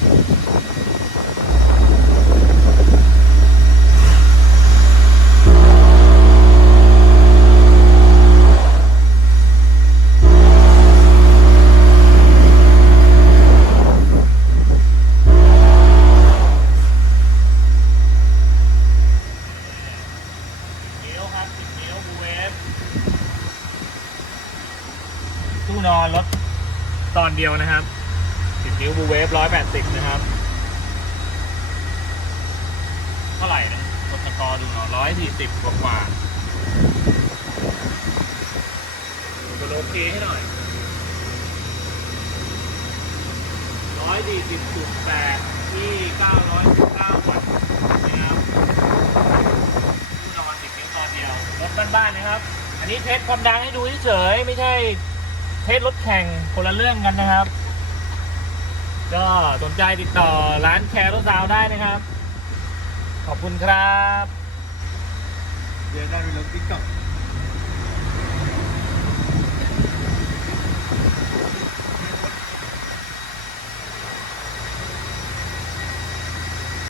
ตู้นอนรถตอนเดียวนะครับ สิบนิ้วบูเวฟร้อยแปดสิบนะครับ เท่าไหร่นะกดสกอร์ดูเนาะร้อยสี่สิบกว่ากว่าดูโอเคให้หน่อยร้อยสี่สิบจุดแปดที่เก้าร้อยสิบเก้าวัตต์นะครับนอนสิบนิ้วตอนเดียว รถบ้านๆนะครับ อันนี้เทสความดังให้ดูเฉยๆไม่ใช่เทสรถแข่งคนละเรื่องกันนะครับ ก็สนใจติดต่อร้านแคร์รถซาวได้นะครับ ขอบคุณครับ เดี๋ยวได้ไปลงติ๊กต็อก